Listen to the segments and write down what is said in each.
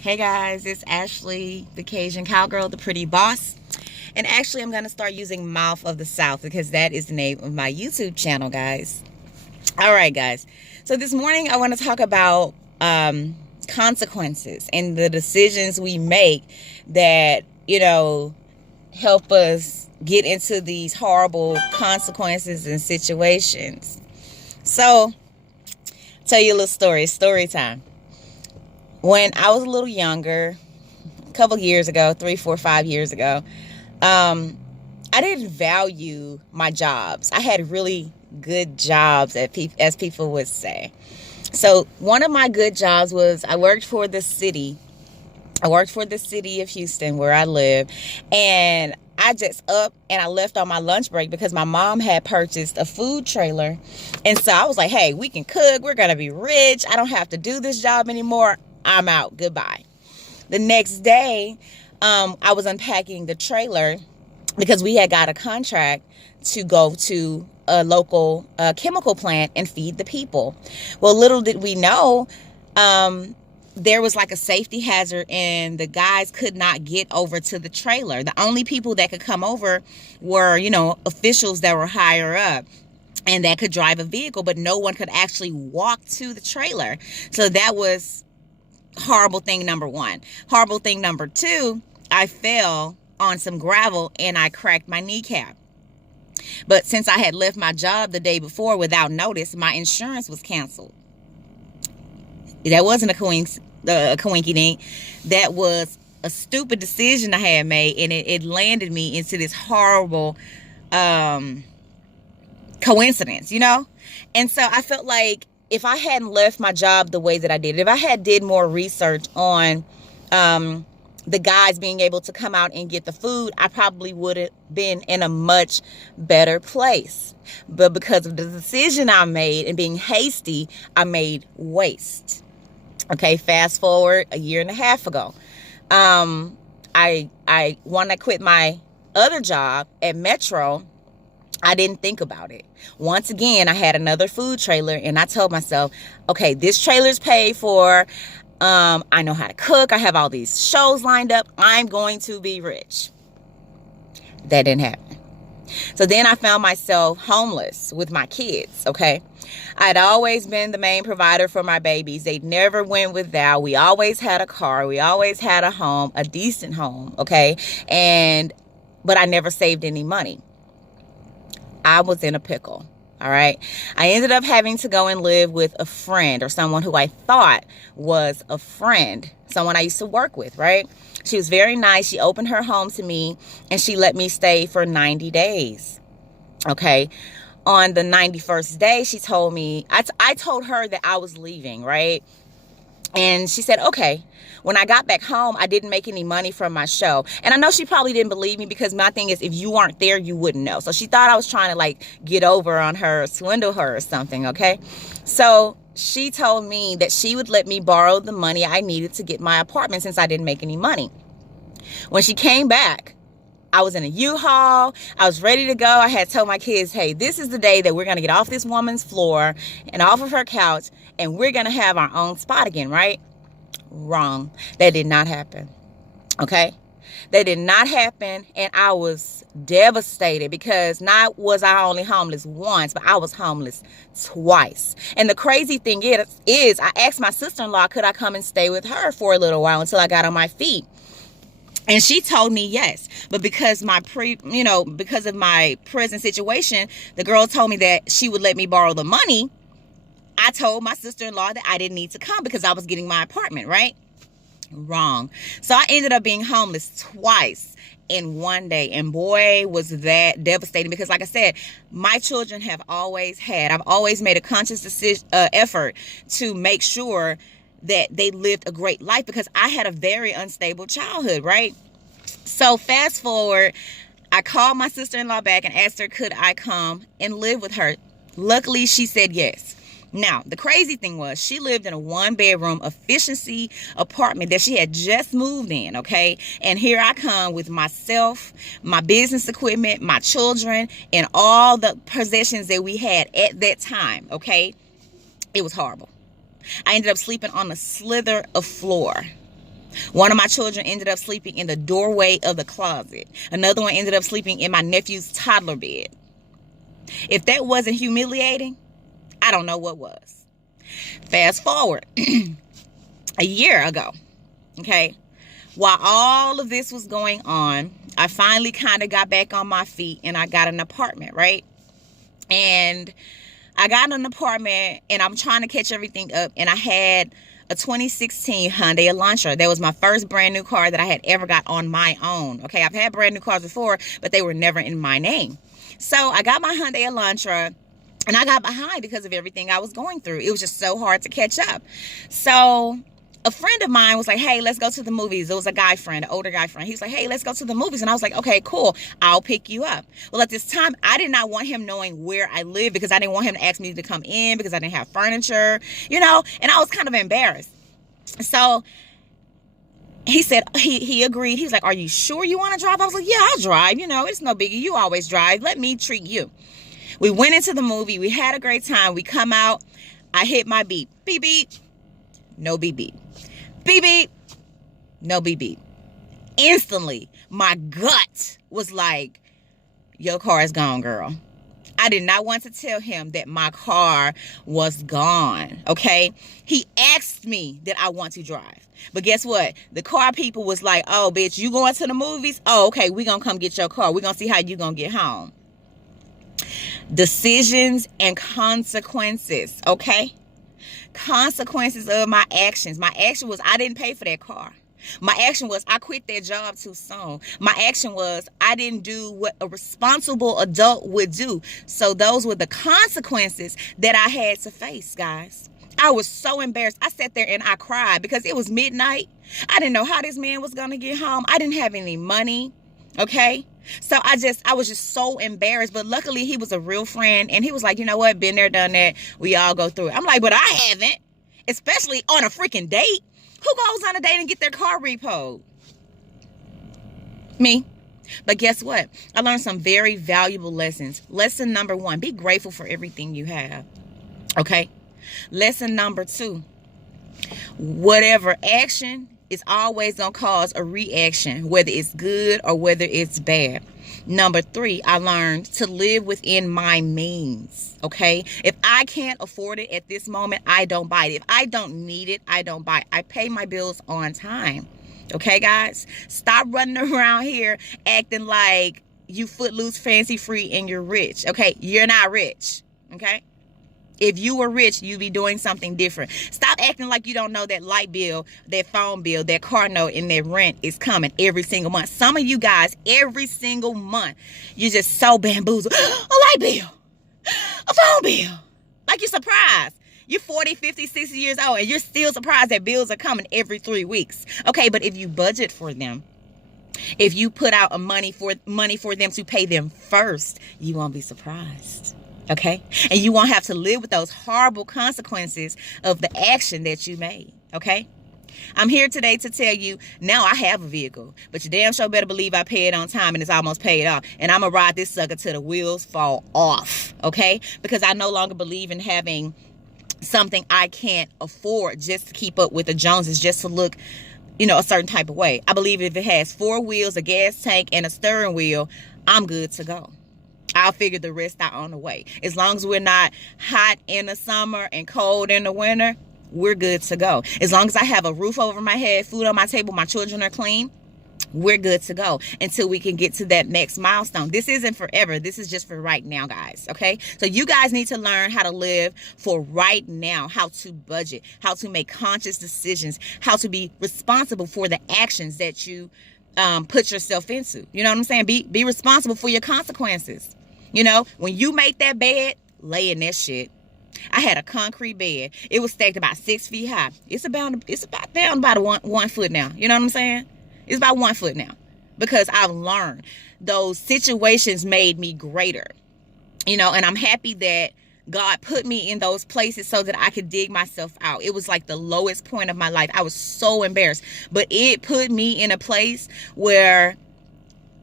Hey guys, it's Ashley, the Cajun Cowgirl, the pretty boss. And actually, I'm going to start using Mouth of the South because that is the name of my YouTube channel, guys. All right, guys. So this morning, I want to talk about consequences and the decisions we make that, help us get into these horrible consequences and situations. So, tell you a little story time. When I was a little younger, a couple years ago, 3, 4, 5 years ago, I didn't value my jobs. I had really good jobs, as people would say. So one of my good jobs was I worked for the city. I worked for the city of Houston where I live. And I just up and I left on my lunch break because my mom had purchased a food trailer. And so I was like, hey, we can cook. We're going to be rich. I don't have to do this job anymore. I'm out. Goodbye. The next day, I was unpacking the trailer because we had got a contract to go to a local chemical plant and feed the people. Well, little did we know, there was like a safety hazard and the guys could not get over to the trailer. The only people that could come over were, officials that were higher up and that could drive a vehicle, but no one could actually walk to the trailer. So that was horrible thing number one. Horrible thing number two, I fell on some gravel and I cracked my kneecap. But since I had left my job the day before without notice, my insurance was canceled. That wasn't a coinky dink. That was a stupid decision I had made, and it landed me into this horrible coincidence, And so I felt like if I hadn't left my job the way that I did, if I had did more research on the guys being able to come out and get the food, I probably would have been in a much better place. But because of the decision I made and being hasty, I made waste. Okay, fast forward a year and a half ago. I when I quit my other job at Metro, I didn't think about it. Once again, I had another food trailer and I told myself, okay, this trailer's paid for. I know how to cook. I have all these shows lined up. I'm going to be rich. That didn't happen. So then I found myself homeless with my kids, okay? I'd always been the main provider for my babies. They never went without. We always had a car. We always had a home, a decent home, okay? But I never saved any money. I was in a pickle. All right. I ended up having to go and live with a friend or someone who I thought was a friend, someone I used to work with, right? She was very nice. She opened her home to me and she let me stay for 90 days. Okay. On the 91st day, she told me, I told her that I was leaving, right? And she said, okay. When I got back home, I didn't make any money from my show. And I know she probably didn't believe me because my thing is, if you weren't there, you wouldn't know. So she thought I was trying to get over on her, swindle her or something, okay? So she told me that she would let me borrow the money I needed to get my apartment since I didn't make any money. When she came back, I was in a U-Haul. I was ready to go. I had told my kids, hey, this is the day that we're going to get off this woman's floor and off of her couch, and we're going to have our own spot again, right? Wrong. That did not happen. Okay? That did not happen, and I was devastated because not was I only homeless once, but I was homeless twice. And the crazy thing is I asked my sister-in-law, could I come and stay with her for a little while until I got on my feet? And she told me yes, but because because of my present situation, the girl told me that she would let me borrow the money. I told my sister-in-law that I didn't need to come because I was getting my apartment, right? Wrong. So I ended up being homeless twice in one day. And boy, was that devastating because like I said, my children I've always made a conscious effort to make sure that they lived a great life because I had a very unstable childhood, right? So fast forward, I called my sister-in-law back and asked her, could I come and live with her? Luckily, she said yes. Now, the crazy thing was she lived in a 1-bedroom efficiency apartment that she had just moved in, okay? And here I come with myself, my business equipment, my children, and all the possessions that we had at that time, okay? It was horrible. I ended up sleeping on a slither of floor. One of my children ended up sleeping in the doorway of the closet. Another one ended up sleeping in my nephew's toddler bed. If that wasn't humiliating, I don't know what was. Fast forward a year ago, okay? While all of this was going on, I finally kind of got back on my feet and I got an apartment, right? And I got an apartment and I'm trying to catch everything up, and I had a 2016 Hyundai Elantra. That was my first brand new car that I had ever got on my own. Okay, I've had brand new cars before, but they were never in my name. So I got my Hyundai Elantra, and I got behind because of everything I was going through. It was just so hard to catch up. So a friend of mine was like, hey, let's go to the movies. It was a guy friend, an older guy friend. He was like, hey, let's go to the movies. And I was like, okay, cool. I'll pick you up. Well, at this time, I did not want him knowing where I live because I didn't want him to ask me to come in because I didn't have furniture, and I was kind of embarrassed. So he said, he agreed. He was like, are you sure you want to drive? I was like, yeah, I'll drive. It's no biggie. You always drive. Let me treat you. We went into the movie. We had a great time. We come out. I hit my beep. Beep, beep. No beep, beep. Beep, beep. No beep, beep. Instantly, my gut was like, your car is gone, girl. I did not want to tell him that my car was gone, okay? He asked me that I want to drive. But guess what? The car people was like, oh, bitch, you going to the movies? Oh, okay, we gonna come get your car. We gonna see how you gonna get home. Decisions and consequences, okay? Consequences of my actions. My action was I didn't pay for that car. My action was I quit that job too soon. My action was I didn't do what a responsible adult would do. So those were the consequences that I had to face, guys. I was so embarrassed. I sat there and I cried because it was midnight. I didn't know how this man was going to get home. I didn't have any money, okay? So I was just so embarrassed. But luckily, he was a real friend. And he was like, you know what? Been there, done that. We all go through it. I'm like, but I haven't. Especially on a freaking date. Who goes on a date and get their car repoed? Me. But guess what? I learned some very valuable lessons. Lesson number 1, be grateful for everything you have. Okay? Lesson number 2, whatever action is always going to cause a reaction, whether it's good or whether it's bad. Number 3, I learned to live within my means, okay? If I can't afford it at this moment, I don't buy it. If I don't need it, I don't buy it. I pay my bills on time, okay, guys? Stop running around here acting like you footloose, fancy free, and you're rich, okay? You're not rich, okay? If you were rich, you'd be doing something different. Stop acting like you don't know that light bill, that phone bill, that car note, and that rent is coming every single month. Some of you guys, every single month, you're just so bamboozled. A light bill, a phone bill. Like you're surprised. You're 40, 50, 60 years old, and you're still surprised that bills are coming every 3 weeks. Okay, but if you budget for them, if you put out money for them to pay them first, you won't be surprised. Okay? And you won't have to live with those horrible consequences of the action that you made. Okay? I'm here today to tell you, now I have a vehicle, but you damn sure better believe I pay it on time and it's almost paid off. And I'm going to ride this sucker till the wheels fall off. Okay? Because I no longer believe in having something I can't afford just to keep up with the Joneses, just to look, a certain type of way. I believe if it has 4 wheels, a gas tank, and a steering wheel, I'm good to go. I'll figure the rest out on the way. As long as we're not hot in the summer and cold in the winter, we're good to go. As long as I have a roof over my head, food on my table, my children are clean, we're good to go until we can get to that next milestone. This isn't forever. This is just for right now, guys. Okay? So you guys need to learn how to live for right now, how to budget, how to make conscious decisions, how to be responsible for the actions that you put yourself into. You know what I'm saying? Be responsible for your consequences. When you make that bed, lay in that shit. I had a concrete bed. It was stacked about 6 feet high. It's about down about one foot now. You know what I'm saying? It's about 1 foot now. Because I've learned those situations made me greater. And I'm happy that God put me in those places so that I could dig myself out. It was like the lowest point of my life. I was so embarrassed. But it put me in a place where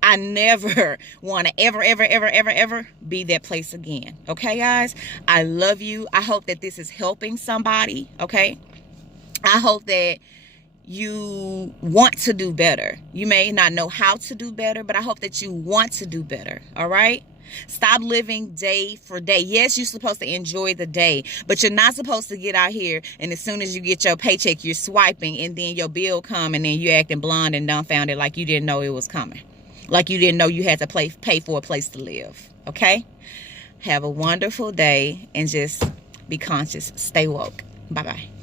I never want to ever be that place again. Okay, guys? I love you. I hope that this is helping somebody. Okay? I hope that you want to do better. You may not know how to do better, but I hope that you want to do better. All right? Stop living day for day. Yes, you're supposed to enjoy the day, but you're not supposed to get out here and as soon as you get your paycheck, you're swiping, and then your bill come and then you acting blonde and dumbfounded like you didn't know it was coming. Like you didn't know you had to pay for a place to live. Okay? Have a wonderful day and just be conscious. Stay woke. Bye-bye.